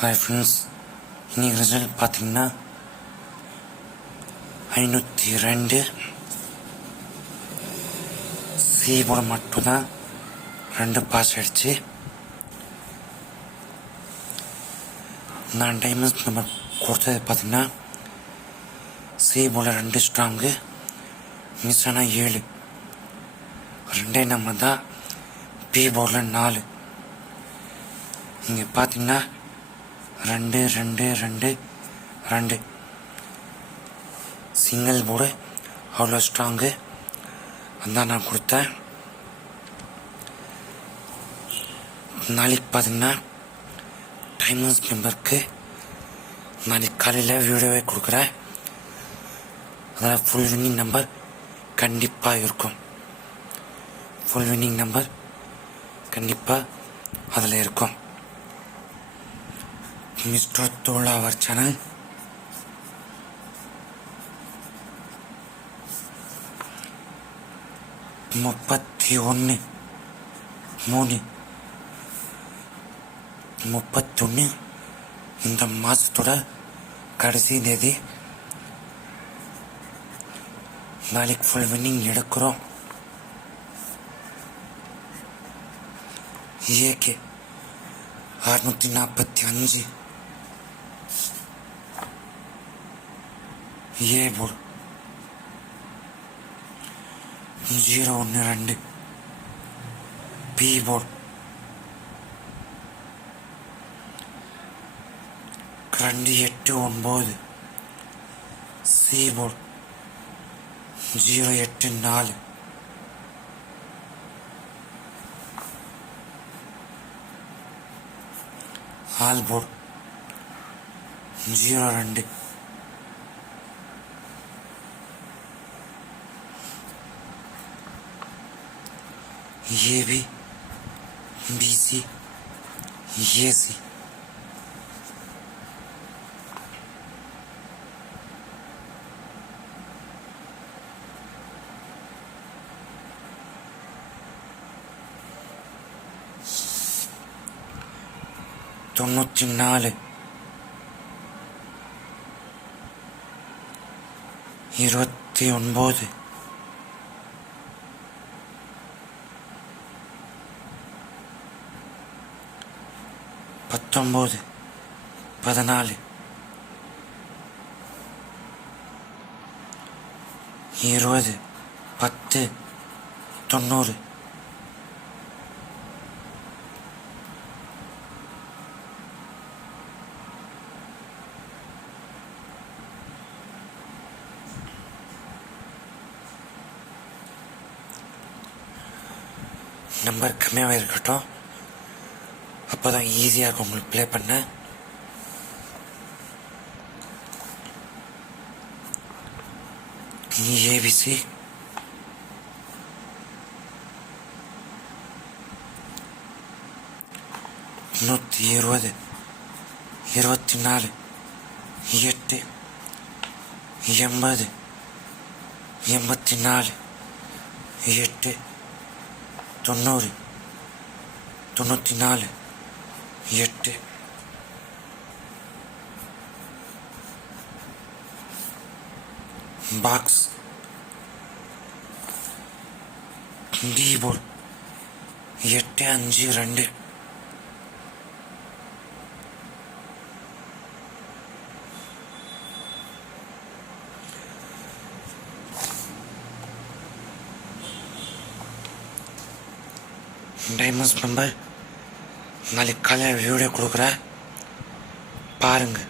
Hi friends. இன்னைக்கு result பார்த்தீங்கன்னா ஐநூற்றி ரெண்டு. சி போட மட்டும்தான் ரெண்டு பாஸ் ஆகிடுச்சு நான் டைமண்ட்ஸ் நம்பர் கொடுத்தது பார்த்தீங்கன்னா சி போல ரெண்டு ஸ்ட்ராங்கு மிஸ் ஆனால் ஏழு. ரெண்டே நம்பர் தான் பி போர்டில் நாலு. இங்கே பார்த்தீங்கன்னா ரெண்டு ரெண்டு ரெண்டு ரெண்டு. சிங்கிள் போர்டு அவ்வளோ ஸ்ட்ராங்கு அதான் நான் கொடுத்தேன். நாளைக்கு பார்த்தீங்கன்னா டைமண்ட்ஸ் மெம்பருக்கு நாளைக்கு காலையில் வீடியோவே கொடுக்குறேன். அதனால் ஃபுல் வின்னிங் நம்பர் கண்டிப்பாக இருக்கும். ஃபுல் வின்னிங் நம்பர் கண்டிப்பாக அதில் இருக்கும். மிஸ்டர் தோழா அவர் சேனல் முப்பத்தி ஒன்று மூணு. முப்பத்தொன்று இந்த மாதத்தோட கடைசி தேதி. நாளைக்கு ஃபுல் வின்னிங் எடுக்கிறோம். ஏகே அறுநூற்றி நாற்பத்தி அஞ்சு. ஏ போடு ஜீரோ ஒன்று ரெண்டு. பி போர்டு ரெண்டு எட்டு ஒன்பது. சி போர்டு ஜீரோ எட்டு நாலு. ஆல் போர்டு ஜீரோ ரெண்டு. ஏபி பிசி ஏசி தொண்ணூற்றி நாலு இருபத்தி ஒன்பது பத்தொம்போது பதினாலு. இருபது பத்து தொண்ணூறு. நம்பர் கம்மியாக இருக்கட்டும். அப்போ தான் ஈஸியாக இருக்கும். உங்களுக்கு ப்ளே பண்ண. ஏபிசி நூற்றி இருபது இருபத்தி நாலு எட்டு எண்பது எண்பத்தி நாலு எட்டு தொண்ணூறு தொண்ணூற்றி நாலு எட்டு. பாக்ஸ் டீபோர்ட் எட்டு அஞ்சு ரெண்டு. டைமண்ட்ஸ் பம்பர் நாளைக்கு கல்யாண வீடியோ கொடுக்குறேன் பாருங்கள்